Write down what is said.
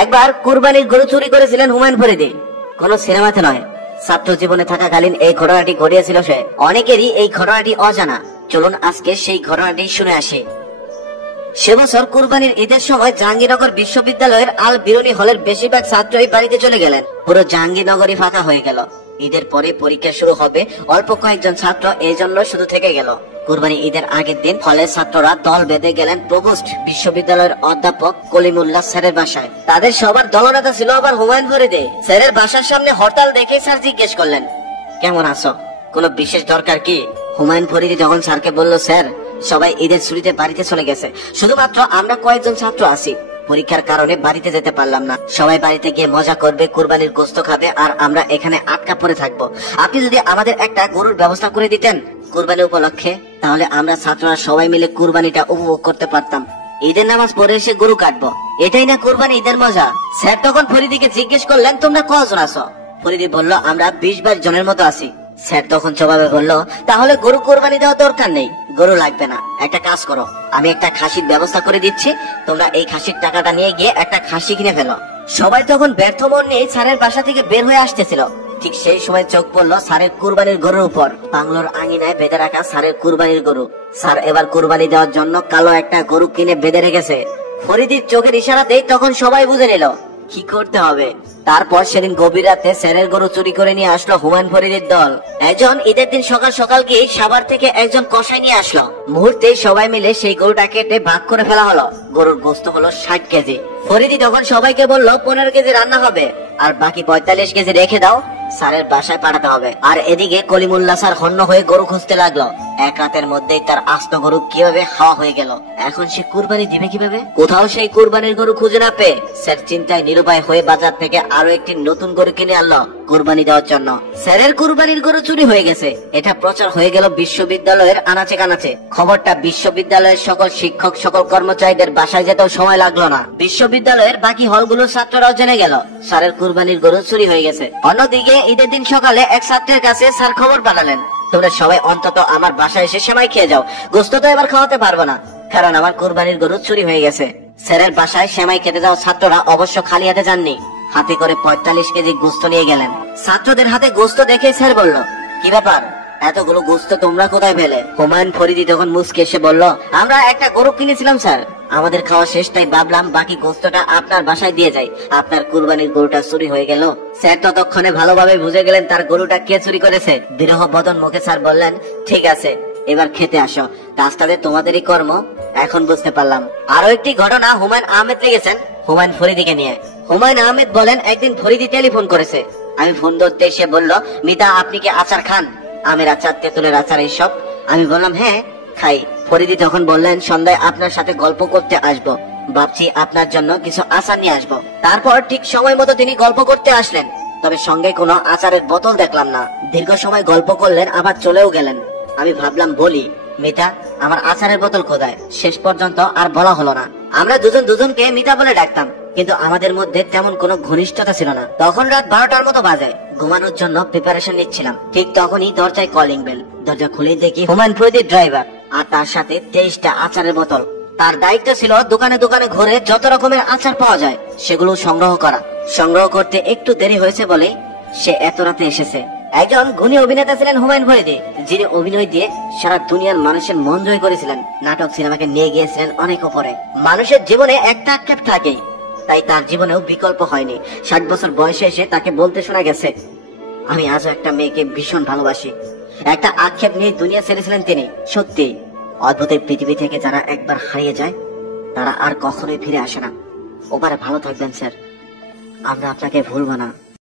একবার কুরবানির গরু চুরি করেছিলেন হুমায়ুন ফরিদী, কোনো সিনেমাতে নয়, ছাত্র জীবনে থাকাকালীন এই ঘটনাটি ঘটিয়েছিল সে। অনেকেরই এই ঘটনাটি অজানা, চলুন আজকে সেই ঘটনাটি শুনে আসি। সে বছর কুরবানির ঈদের সময় জাহাঙ্গীরনগর বিশ্ববিদ্যালয়ের আল বিরুনি হলের বেশিরভাগ ছাত্রই বাড়িতে চলে গেলেন। পুরো জাহাঙ্গীরনগরই ফাঁকা হয়ে গেল। ঈদের পরে পরীক্ষা শুরু হবে, অল্প কয়েকজন ছাত্র এই জন্য শুধু থেকে গেল। কুরবানি ঈদের আগের দিন হলের ছাত্ররা দল বেঁধে গেলেন প্রভোস্ট বিশ্ববিদ্যালয়ের অধ্যাপক কলিমুল্লাহ স্যারের বাসায়। তাদের সবার দলনেতা ছিল আবার হুমায়ুন ফরিদী। স্যারের বাসার সামনে হরতাল দেখে স্যার জিজ্ঞেস করলেন, কেমন আছো, কোনো বিশেষ দরকার কি? হুমায়ুন ফরিদী যখন স্যারকে বলল, স্যার সবাই ঈদের ছুটিতে বাড়িতে চলে গেছে, শুধুমাত্র আমরা কয়েকজন ছাত্র আছি, পরীক্ষার কারণে বাড়িতে যেতে পারলাম না, সবাই বাড়িতে গিয়ে মজা করবে, কুরবানির গোশত খাবে, আর আমরা এখানে আটকা পড়ে থাকবো। আপনি যদি আমাদের একটা গরুর ব্যবস্থা করে দিতেন কুরবানি উপলক্ষে, তাহলে আমরা ছাত্ররা সবাই মিলে কুরবানিটা উপভোগ করতে পারতাম। ঈদের নামাজ পড়ে এসে গরু কাটবো, এটাই না কুরবানি ঈদের মজা? স্যার তখন ফরিদীকে জিজ্ঞেস করলেন, তোমরা কজন আছো? ফরিদী বলল, আমরা 20-22 জনের মতো আছি। স্যার তখন জবাবে বলল, তাহলে গরু কোরবানি দেওয়ার দরকার নেই, গরু লাগবে না, একটা কাজ করো, আমি একটা খাসির ব্যবস্থা করে দিচ্ছি, তোমরা এই খাসির টাকাটা নিয়ে গিয়ে একটা খাসি কিনে ফেলো। সবাই তখন ব্যর্থ মন নিয়ে স্যারের বাসা থেকে বের হয়ে আসতেছিল। ঠিক সেই সময় চোখ পড়লো স্যারের কুরবানির গরুর উপর। বাংলোর আঙিনায় বেঁধে রাখা স্যারের কুরবানির গরু। স্যার এবার কুরবানি দেওয়ার জন্য কালো একটা গরু কিনে বেঁধে রেখেছে। ফরিদীর চোখের ইশারাতেই তখন সবাই বুঝে নিল কি করতে হবে। তারপর সেদিন গভীর রাতে স্যারের গরু চুরি করে নিয়ে আসলো হুমায়ুন ফরিদীর দল। একজন ঈদের দিন সকাল সকাল গিয়ে সাভার থেকে একজন কসাই নিয়ে আসলো। মুহূর্তে সবাই মিলে সেই গরুটা কেটে ভাগ করে ফেলা হলো। গরুর গোস্ত হলো 60 কেজি। ফরিদী তখন সবাইকে বলল 15 কেজি রান্না হবে, আর বাকি 45 কেজি রেখে দাও, স্যারের বাসায় পাঠাতে হবে। আর এদিকে কলিমুল্লাহ স্যার হন্য হয়ে গরু খুঁজতে লাগলো। এক রাতের মধ্যেই তার আস্ত গরু কিভাবে খাওয়া হয়ে গেল। এখন সে কুরবানি দিবে কিভাবে? কোথাও সেই কুরবানির গরু খুঁজে না পেয়ে স্যার চিন্তায় নিরুপায় হয়ে বাজার থেকে আরো একটি নতুন গরু কিনে আনলো কুরবানি দেওয়ার জন্য। স্যারের কুরবানির গরু চুরি হয়ে গেছে, এটা প্রচার হয়ে গেল বিশ্ববিদ্যালয়ের আনাচে কানাচে। খবরটা বিশ্ববিদ্যালয়ের সকল শিক্ষক, সকল কর্মচারীদের বাসায় যেতেও সময় লাগলো না। বিশ্ববিদ্যালয়ের বাকি হলগুলোর ছাত্ররাও জেনে গেল স্যারের কুরবানির গরু চুরি হয়ে গেছে। অন্যদিকে ঈদের দিন সকালে এক ছাত্রের কাছে স্যার খবর পাঠালেন, তোমরা সবাই অন্তত আমার বাসায় এসে সেমাই খেয়ে যাও, গোস্ত তো এবার খাওয়াতে পারবো না, কারণ আমার কুরবানির গরু চুরি হয়ে গেছে। স্যারের বাসায় সেমাই খেতে যাওয়া ছাত্ররা অবশ্য খালি হাতে যাননি, হাতে করে 45 কেজি গোস্ত নিয়ে গেলেন। ছাত্রদের হাতে গোস্ত দেখে স্যার বলল, কি ব্যাপার, এতগুলো গোস্ত তোমরা কোথায় পেলে? হুমায়ুন ফরিদী তখন মুচকে এসে বলল, আমরা একটা গরু কিনেছিলাম স্যার, আমাদের খাওয়া শেষ, তাই ভাবলাম বাকি গোস্তটা আপনার বাসায় দিয়ে যাই, আপনার কুরবানির গরুটা চুরি হয়ে গেল। স্যার ততক্ষণে ভালোভাবে বুঝে গেলেন তার গরুটা কে চুরি করেছে। বিরহ বদন মুখে স্যার বললেন, ঠিক আছে, এবার খেতে আসো, কাজটাতে তোমাদেরই কর্ম, এখন বুঝতে পারলাম। আরো একটি ঘটনা হুমায়ুন আহমেদ লিখেছেন হুমায়ুন ফরিদীকে নিয়ে। হুমায়ুন আহমেদ বলেন, একদিন ফরিদী টেলিফোন করেছে, আমি ফোন ধরতে এসে বলল, মিতা আপনি কি আচার খান? আমের আচার, তেঁতুলের আচার, এইসব? আমি বললাম, হ্যাঁ খাই। ফরিদী তখন বললেন, সন্ধ্যায় আপনার সাথে গল্প করতে আসবো, ভাবছি আপনার জন্য কিছু আচার নিয়ে আসবো। তারপর ঠিক সময় মতো তিনি গল্প করতে আসলেন, তবে সঙ্গে কোনো আচারের বোতল দেখলাম না। দীর্ঘ সময় গল্প করলেন, আবার চলেও গেলেন। আমি ভাবলাম বলি, মিতা আমার আচারের বোতল কোথায়? শেষ পর্যন্ত আর বলা হলো না। আমরা দুজন দুজনকে মিতা বলে ডাকতাম, কিন্তু আমাদের মধ্যে তেমন কোনো ঘনিষ্ঠতা ছিল না। তখন রাত 12টার মতো বাজে, ঘুমানোর জন্য প্রিপারেশন নিচ্ছিলাম। ঠিক তখনই দরজায় কলিং বেল। দরজা খুলেই দেখি হুমায়ুন ফরিদীর ড্রাইভার, আর তার সাথে 23টা আচারের বোতল। তার দায়িত্ব ছিল দোকানে দোকানে ঘুরে যত রকমের আচার পাওয়া যায় সেগুলো সংগ্রহ করা। সংগ্রহ করতে একটু দেরি হয়েছে বলেই সে এত রাতে এসেছে। একজন গুণী অভিনেতা ছিলেন হুমায়ুন ফরিদী, যিনি অভিনয় দিয়ে সারা দুনিয়ার মানুষের মন জয় করেছিলেন। নাটক সিনেমাকে নিয়ে গিয়েছিলেন অনেক উপরে। মানুষের জীবনে একটা আক্ষেপ থাকেই, তাই তার জীবনেও বিকল্প হয়নি। 60 বছর বয়সে এসে তাকে বলতে শোনা গেছে, আমি আজও একটা মেয়েকে ভীষণ ভালোবাসি। একটা আক্ষেপ নিয়ে দুনিয়া ছেড়েছিলেন তিনি। সত্যি অদ্ভুত পৃথিবী থেকে যারা একবার হারিয়ে যায় তারা আর কখনোই ফিরে আসে না। ওপারে ভালো থাকবেন স্যার, আমরা আপনাকে ভুলব না।